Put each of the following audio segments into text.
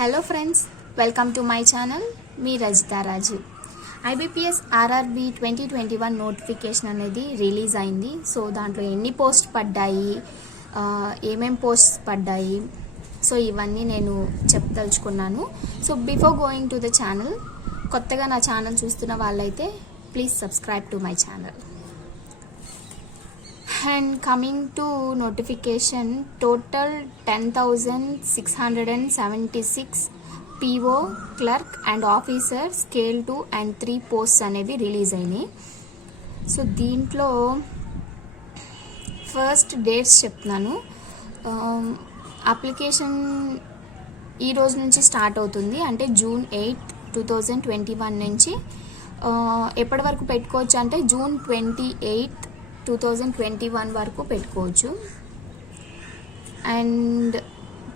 Hello friends, welcome to my channel. Me Rajitha Raju. IBPS RRB 2021 notification అనేది release అయింది. So దాంట్లో ఎన్ని post పడ్డాయి, ఏమేం పోస్ట్స్ పడ్డాయి, సో ఇవన్నీ నేను చెప్పదలుచుకున్నాను. So before going to the channel, కొత్తగా నా ఛానల్ చూస్తున్న వాళ్ళైతే please subscribe to my channel. And coming to notification, total 10,676 PO, clerk and officer scale 2 and 3 posts అనేవి రిలీజ్ అయినాయి. సో దీంట్లో ఫస్ట్ డేట్స్ చెప్తున్నాను. అప్లికేషన్ ఈ రోజు నుంచి స్టార్ట్ అవుతుంది, అంటే June 8, 2021 నుంచి ఎప్పటి వరకు పెట్టుకోవచ్చు అంటే June 28, 2021 వరకు పెట్టుకోవచ్చు. అండ్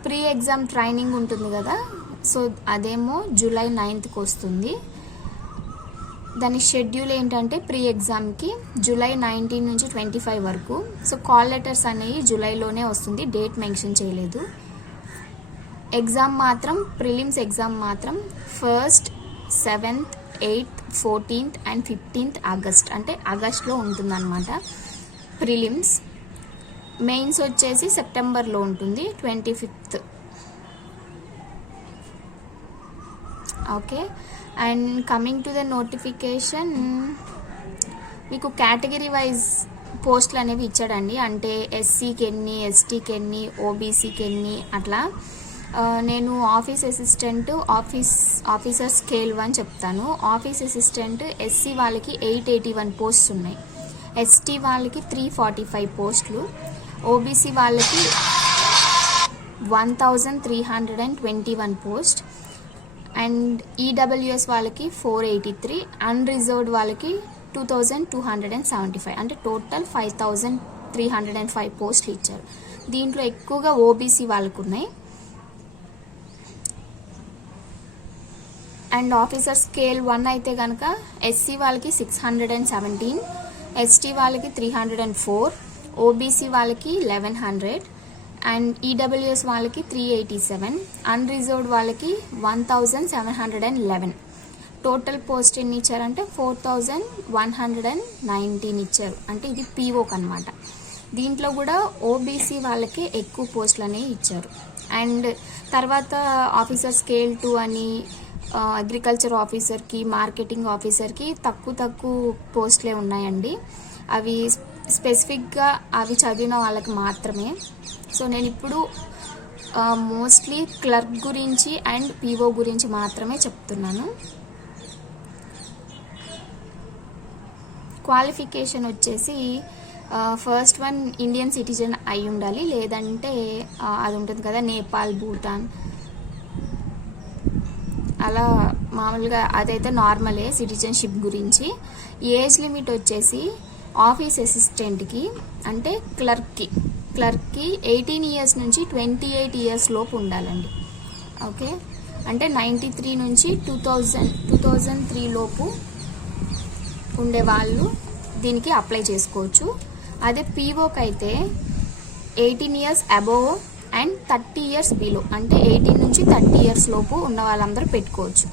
ప్రీ ఎగ్జామ్ ట్రైనింగ్ ఉంటుంది కదా, సో అదేమో July 9th వస్తుంది. దాని షెడ్యూల్ ఏంటంటే ప్రీ ఎగ్జామ్కి July 19 నుంచి 25 వరకు. సో కాల్ లెటర్స్ అనేవి జూలైలోనే వస్తుంది, డేట్ మెన్షన్ చేయలేదు. ఎగ్జామ్ మాత్రం ప్రిలిమ్స్ ఎగ్జామ్ మాత్రం 1st, 7th, 8th, 14th and 15th August, అంటే ఆగస్ట్లో ఉంటుందన్నమాట ప్రిలిమ్స్. మెయిన్స్ వచ్చేసి సెప్టెంబర్లో ఉంటుంది, 25th. Okay. And coming to the notification, మీకు కేటగిరీ వైజ్ పోస్టులు అనేవి ఇచ్చాడండి. అంటే ఎస్సీకి ఎన్ని, ఎస్టీకి ఎన్ని, ఓబీసీకి ఎన్ని అట్లా. నేను ఆఫీస్ అసిస్టెంట్, ఆఫీసర్ స్కేల్ 1 చెప్తాను. ఆఫీస్ అసిస్టెంట్ ఎస్సీ వాళ్ళకి 881 పోస్ట్స్ ఉన్నాయి, ఎస్టీ వాళ్ళకి 345 పోస్టులు, ఓబీసీ వాళ్ళకి 1321 పోస్ట్, అండ్ ఈడబ్ల్యూఎస్ వాళ్ళకి 483, అన్రిజర్వ్డ్ వాళ్ళకి 2275, అంటే టోటల్ 5305 పోస్టులు ఇచ్చారు. దీంట్లో ఎక్కువగా ఓబీసీ వాళ్ళకు ఉన్నాయి. అండ్ ఆఫీసర్ స్కేల్ 1 అయితే కనుక ఎస్సీ వాళ్ళకి 617, ఎస్టీ వాళ్ళకి 304, ఓబీసీ వాళ్ళకి 1100, అండ్ ఈడబ్ల్యూఎస్ వాళ్ళకి 387, అన్రిజర్వ్డ్ వాళ్ళకి 1711. టోటల్ పోస్ట్ ఎన్ని ఇచ్చారంటే 4119 ఇచ్చారు, అంటే ఇది పీఓకి అనమాట. దీంట్లో కూడా ఓబీసీ వాళ్ళకి ఎక్కువ పోస్టులు అనేవి ఇచ్చారు. అండ్ తర్వాత ఆఫీసర్ స్కేల్ 2 అని అగ్రికల్చర్ ఆఫీసర్కి, మార్కెటింగ్ ఆఫీసర్కి తక్కువ పోస్టులే ఉన్నాయండి. అవి స్పెసిఫిక్గా అవి చదివిన వాళ్ళకి మాత్రమే. సో నేను ఇప్పుడు మోస్ట్లీ క్లర్క్ గురించి అండ్ పీఓ గురించి మాత్రమే చెప్తున్నాను. క్వాలిఫికేషన్ వచ్చేసి ఫస్ట్ వన్ ఇండియన్ సిటిజన్ అయి ఉండాలి, లేదంటే అది ఉంటుంది కదా నేపాల్, భూటాన్ అలా మామూలుగా, అదైతే నార్మలే సిటిజన్షిప్ గురించి. ఏజ్ లిమిట్ వచ్చేసి ఆఫీస్ అసిస్టెంట్కి అంటే క్లర్క్కి 18 ఇయర్స్ నుంచి 28 ఇయర్స్ లోపు ఉండాలండి. ఓకే, అంటే 93 నుంచి 2003 లోపు ఉండేవాళ్ళు దీనికి అప్లై చేసుకోవచ్చు. అదే పీఓకి అయితే 18 years above and 30 years below, అంటే 18 నుంచి 30 ఇయర్స్ లోపు ఉన్న వాళ్ళందరూ పెట్టుకోవచ్చు.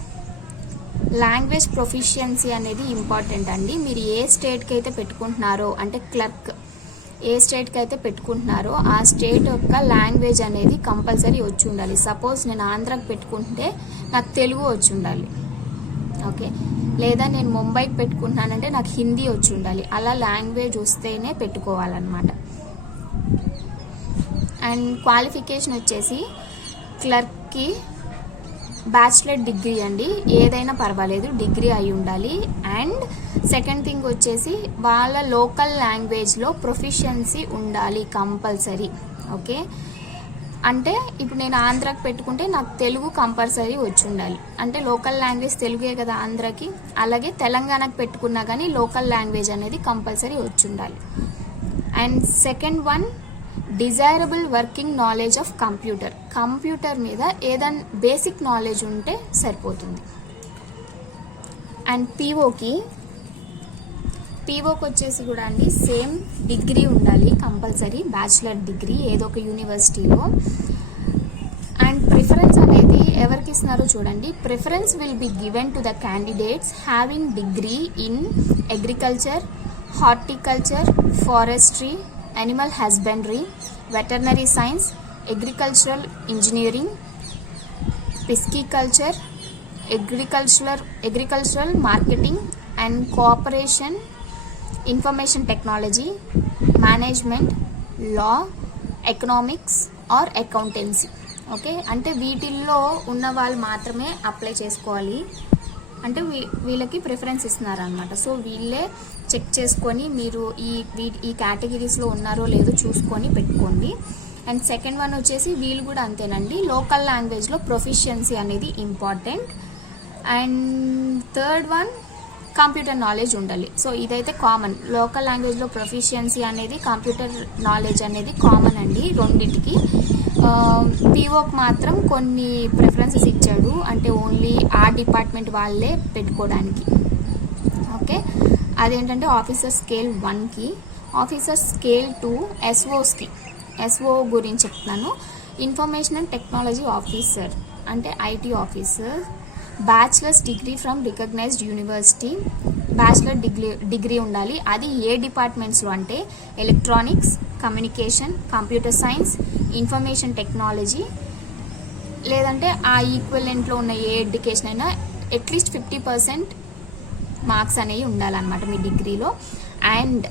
లాంగ్వేజ్ ప్రొఫిషియన్సీ అనేది ఇంపార్టెంట్ అండి. మీరు ఏ స్టేట్కి అయితే పెట్టుకుంటున్నారో, అంటే క్లర్క్ ఏ స్టేట్కి అయితే పెట్టుకుంటున్నారో ఆ స్టేట్ యొక్క లాంగ్వేజ్ అనేది కంపల్సరీ వచ్చి ఉండాలి. సపోజ్ నేను ఆంధ్రాకి పెట్టుకుంటే నాకు తెలుగు వచ్చి ఉండాలి. ఓకే, లేదా నేను ముంబైకి పెట్టుకుంటున్నానంటే నాకు హిందీ వచ్చి ఉండాలి. అలా లాంగ్వేజ్ వస్తేనే పెట్టుకోవాలన్నమాట. అండ్ క్వాలిఫికేషన్ వచ్చేసి క్లర్క్కి బ్యాచిలర్ డిగ్రీ అండి, ఏదైనా పర్వాలేదు, డిగ్రీ అయి ఉండాలి. అండ్ సెకండ్ థింగ్ వచ్చేసి వాళ్ళ లోకల్ లాంగ్వేజ్లో ప్రొఫిషియన్సీ ఉండాలి కంపల్సరీ. ఓకే, అంటే ఇప్పుడు నేను ఆంధ్రాకి పెట్టుకుంటే నాకు తెలుగు కంపల్సరీ వచ్చి ఉండాలి, అంటే లోకల్ లాంగ్వేజ్ తెలుగే కదా ఆంధ్రాకి. అలాగే తెలంగాణకి పెట్టుకున్నా కానీ లోకల్ లాంగ్వేజ్ అనేది కంపల్సరీ వచ్చి ఉండాలి. And second one desirable working knowledge of computer మీద ఏదైనా బేసిక్ నాలెడ్జ్ ఉంటే సరిపోతుంది. అండ్ పీఓకి వచ్చేసి కూడా అండి సేమ్ డిగ్రీ ఉండాలి కంపల్సరీ, బ్యాచిలర్ డిగ్రీ ఏదో ఒక యూనివర్సిటీలో. అండ్ ప్రిఫరెన్స్ అనేది ఎవరికి ఇస్తున్నారో చూడండి. Preference will be given to the candidates having degree in agriculture, horticulture, forestry, animal husbandry, veterinary science, agricultural engineering, pisciculture, agricultural marketing and cooperation, information technology, management, law, economics or accountancy. Okay, అంటే వీటిల్లో ఉన్న వాళ్ళు మాత్రమే apply చేసుకోవాలి. అంటే వీళ్ళకి preference ఇస్తున్నారు అనమాట. సో వీళ్ళే చెక్ చేసుకొని మీరు ఈ కేటగిరీస్లో ఉన్నారో లేదో చూసుకొని పెట్టుకోండి. అండ్ సెకండ్ వన్ వచ్చేసి వీళ్ళు కూడా అంతేనండి, లోకల్ లాంగ్వేజ్లో ప్రొఫిషియన్సీ అనేది important. And third one computer knowledge ఉండాలి. సో ఇదైతే కామన్, లోకల్ లాంగ్వేజ్లో ప్రొఫిషియన్సీ అనేది, కంప్యూటర్ నాలెడ్జ్ అనేది కామన్ అండి రెండింటికి. పీఓకి మాత్రం కొన్ని ప్రిఫరెన్సెస్ ఇచ్చాడు, అంటే ఓన్లీ ఆ డిపార్ట్మెంట్ వాళ్ళే పెట్టుకోవడానికి. ఓకే, అదేంటంటే ఆఫీసర్ స్కేల్ 1కి, ఆఫీసర్ స్కేల్ 2 ఎస్ఓస్కి. ఎస్ఓ గురించి చెప్తున్నాను. ఇన్ఫర్మేషన్ అండ్ టెక్నాలజీ ఆఫీసర్ అంటే IT officer, bachelor's degree from recognized university, bachelor degree ఉండాలి. అది ఏ డిపార్ట్మెంట్స్లో అంటే electronics, communication, computer science, information technology, లేదంటే ఆ ఈక్వలెంట్లో ఉన్న ఏ ఎడ్యుకేషన్ అయినా అట్లీస్ట్ 50% మార్క్స్ అనేవి ఉండాలన్నమాట మీ డిగ్రీలో. అండ్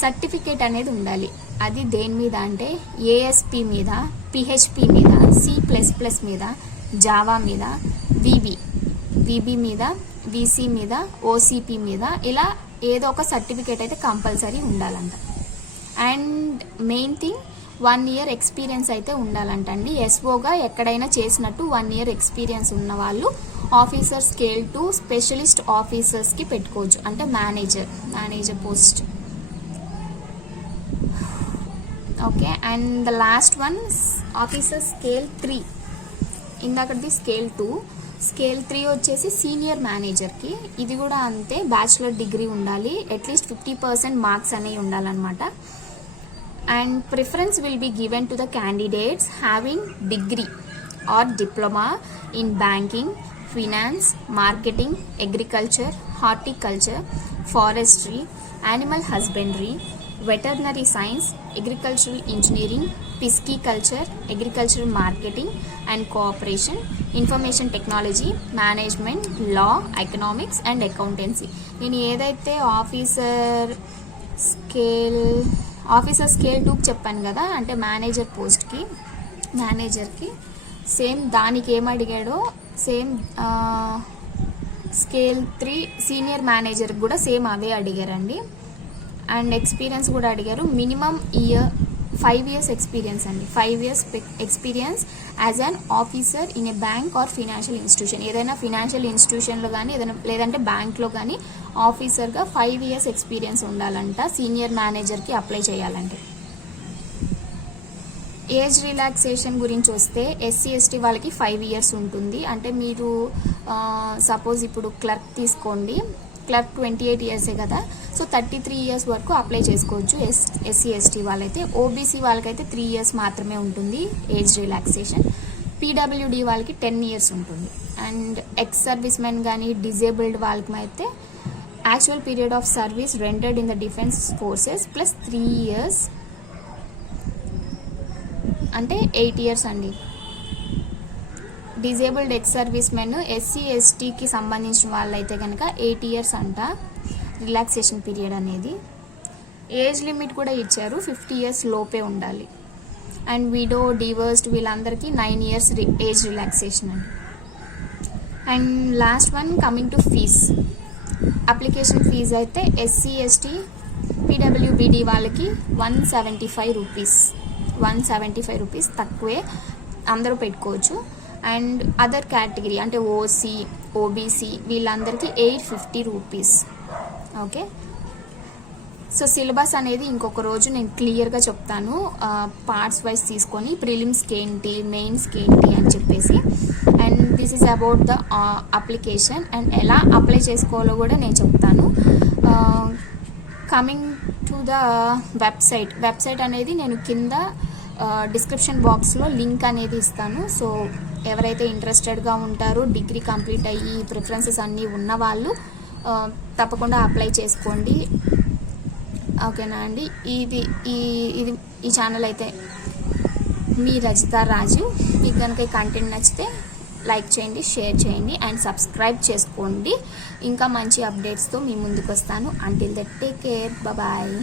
సర్టిఫికేట్ అనేది ఉండాలి. అది దేని మీద అంటే ఏఎస్పి మీద, పిహెచ్పి మీద, C++ మీద, జావా మీద, విబి మీద, విసి మీద, ఓసిపి మీద, ఇలా ఏదో ఒక సర్టిఫికేట్ అయితే కంపల్సరీ ఉండాలంట. And main thing 1 year experience అయితే ఉండాలంటండి. ఎస్ఓగా ఎక్కడైనా చేసినట్టు 1 year ఎక్స్పీరియన్స్ ఉన్న వాళ్ళు ఆఫీసర్ స్కేల్ 2 స్పెషలిస్ట్ ఆఫీసర్స్కి పెట్టుకోవచ్చు, అంటే manager post. Okay, and the last one officer scale 3. ఇందాకది స్కేల్ 2. స్కేల్ 3 వచ్చేసి సీనియర్ మేనేజర్కి. ఇది కూడా అంతే, బ్యాచిలర్ డిగ్రీ ఉండాలి, అట్లీస్ట్ 50% మార్క్స్ అనేవి ఉండాలన్నమాట. And preference will be given to the candidates having degree or diploma in banking, finance, marketing, agriculture, horticulture, forestry, animal husbandry, veterinary science, agricultural engineering, pisciculture, agricultural marketing and cooperation, information technology, management, law, economics and accountancy. నేను ఏదైతే officer scale 2కి చెప్పాను కదా, అంటే మేనేజర్కి same దానికి ఏం అడిగాడో same scale 3 senior మేనేజర్కి కూడా సేమ్ అవే అడిగారండి. అండ్ ఎక్స్పీరియన్స్ కూడా అడిగారు. మినిమం 5 years ఎక్స్పీరియన్స్ అండి, 5 years experience as an officer in a bank or financial institution. ఏదైనా ఫినాన్షియల్ ఇన్స్టిట్యూషన్లో కానీ లేదంటే బ్యాంక్లో కానీ ఆఫీసర్గా 5 years ఎక్స్పీరియన్స్ ఉండాలంట సీనియర్ మేనేజర్కి అప్లై చేయాలంటే. ఏజ్ రిలాక్సేషన్ గురించి వస్తే SC/ST వాళ్ళకి 5 years ఉంటుంది. అంటే మీరు సపోజ్ ఇప్పుడు క్లర్క్ తీసుకోండి, క్లర్క్ 28 years కదా, సో 33 years వరకు అప్లై చేసుకోవచ్చు SC/ST వాళ్ళైతే. OBC వాళ్ళకైతే 3 years మాత్రమే ఉంటుంది ఏజ్ రిలాక్సేషన్. PWD వాళ్ళకి 10 years ఉంటుంది. అండ్ ఎక్స్ సర్వీస్ మెన్ కానీ డిజేబుల్డ్ వాళ్ళకి అయితే actual period of service రెండెడ్ in the defence forces plus 3 years అంటే 8 years అండి. డిజేబుల్డ్ ఎక్స్ సర్వీస్ మెన్ SC/STకి సంబంధించిన వాళ్ళైతే కనుక 8 years అంట రిలాక్సేషన్ పీరియడ్ అనేది. ఏజ్ లిమిట్ కూడా ఇచ్చారు, 50 years లోపే ఉండాలి. అండ్ విడో, డివర్స్డ్ వీళ్ళందరికీ 9 years ఏజ్ రిలాక్సేషన్ అండి. And last one coming to fees. Application fee అయితే SC/ST PWBD వాళ్ళకి 175 రూపీస్ తక్కువే, అందరూ పెట్టుకోవచ్చు. అండ్ అదర్ కేటగిరీ అంటే OC, OBC వీళ్ళందరికీ 850 రూపీస్. ఓకే, సో సిలబస్ అనేది ఇంకొక రోజు నేను క్లియర్గా చెప్తాను, పార్ట్స్ వైజ్ తీసుకొని ప్రిలిమ్స్కి ఏంటి, మెయిన్స్కి ఏంటి అని చెప్పేసి. And this is about the application and ఎలా అప్లై చేసుకోవాలో కూడా నేను చెప్తాను. కమింగ్ టు ద వెబ్సైట్ అనేది నేను కింద డిస్క్రిప్షన్ బాక్స్లో లింక్ అనేది ఇస్తాను. సో ఎవరైతే ఇంట్రెస్టెడ్గా ఉంటారో డిగ్రీ కంప్లీట్ అయ్యి ప్రిఫరెన్సెస్ అన్నీ ఉన్న వాళ్ళు తప్పకుండా అప్లై చేసుకోండి. ఓకేనా అండి. ఇది ఈ ఛానల్ అయితే మీ రజితా రాజు. మీకు కనుక ఈ కంటెంట్ నచ్చితే లైక్ చేయండి, షేర్ చేయండి అండ్ సబ్స్క్రైబ్ చేసుకోండి. ఇంకా మంచి అప్డేట్స్తో మీ ముందుకు వస్తాను. Until that take care, bye.